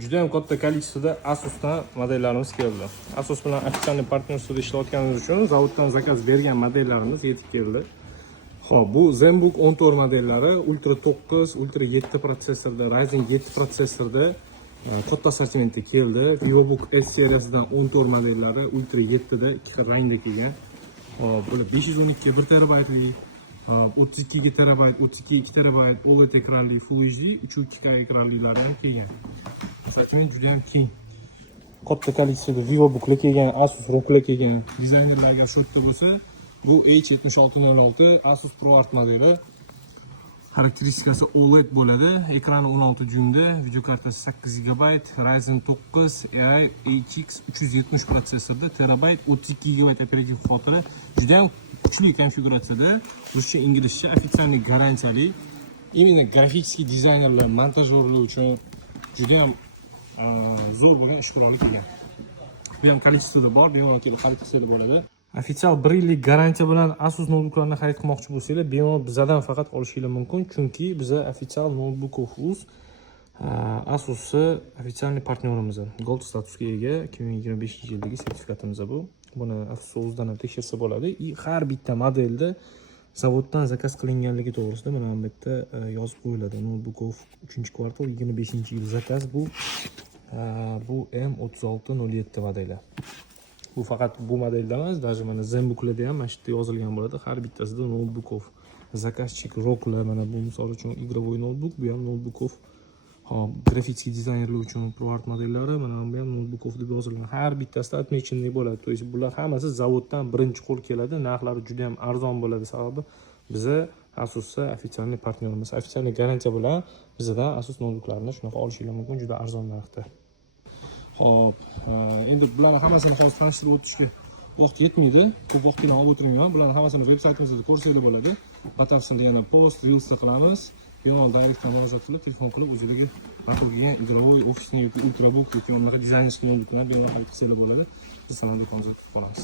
Juda ham katta kolичествоda Asusdan modellarimiz keldi. Asus bilan ofitsialniy partnerlikda ishlayotganimiz uchun zavoddan zakaz bergan modellarimiz yetib keldi. Xo'p, bu ZenBook 14 modellari Ultra 9, Ultra 7 protsessorda, Ryzen 7 protsessorda katta assortimentda keldi. VivoBook S seriyasidan 14 modellari Ultra 7 da ikki xil rangda kelgan. Hop, bular 512 1 terabaytli 32 terabayt, 32 2 terabayt OLED ekranli Full HD 3.2K ekranlilar ham kelgan. Assortiment juda ham keng. Katta kolичествоda VivoBooklar kelgan, Asus ROG'lar kelgan. Dizaynerlarga shotda bo'lsa, bu H7606 Asus ProArt modeli. Xarakteristikasi OLED bo'ladi. Ekrani 16 dyumda, video kartasi 8 GB, Ryzen 9 AI HX 370 protsessorda, terabayt 32 GB operativ xotira. Juda ham kuchli konfiguratsiyada, ruscha, inglizcha, ofitsialniy garantiyali. Именно grafik dizaynerlar, montajyorlar uchun juda ham zo'r bo'lgan ish quroli kelgan. Bu ham kolичествоda bor, bemalol kelib xarid qilsa bo'ladi. Ofitsial 1 yillik garantiya bilan Asus noutbuklarni xarid qilmoqchi bo'lsanglar, bemalol bizdan faqat olishinglar mumkin, chunki biz ofitsial Notebook.uz Asus ofitsialniy partnyorimiz. Gold statusga ega 2025-yildagi sertifikatimiz bu. Buni Asus o'zidan ham tekshirsa bo'ladi. Har bitta modelda zavoddan zakaz qilinganligi to'g'risida mana bu yerda yozib qo'yiladi. Notebook 3-kvartal 25-yil zakaz bu M3607 modeli. Bu faqat bu modelda emas, даже mana ZenBooklarda ham mana shu yerda yozilgan bo'ladi. Har bittasida notebookov zakazchik ROG'lar, mana bu misol uchun игровой notebook, bu ham notebookov. Hop, grafik dizaynerlar uchun ProArt modellari, mana bu ham notebookov deb yozilgan. Har bittasida отмеченный bo'ladi. То есть bular hammasi zavoddan birinchi qo'l keladi. Narxlari juda ham arzon bo'ladi, sababi biza Asus ofitsialniy partnyorimiz. Ofitsialniy garantiya bilan bizdan Asus notebooklarni shunaqa olishinglar mumkin, juda arzon narxda. Hop, endi bularni hammasini hozir tanishtirib o'tishga vaqt yetmaydi. Ko'p vaqtni olib o'tirmayman. Bularni hammasini veb-saytimizda ko'rsanglar bo'ladi. Batafsilda yana post reelsda qilamiz. Bemalol direktdan murojaat qilib, telefon qilib o'zingizga ma'qul kelgan игровой, ofisniy yoki ultrabook yoki unaqa dizaynerskiy notebooklarni bemalol xarid qilsanglar bo'ladi. Biz sizlarni do'konimizda kutib qolamiz.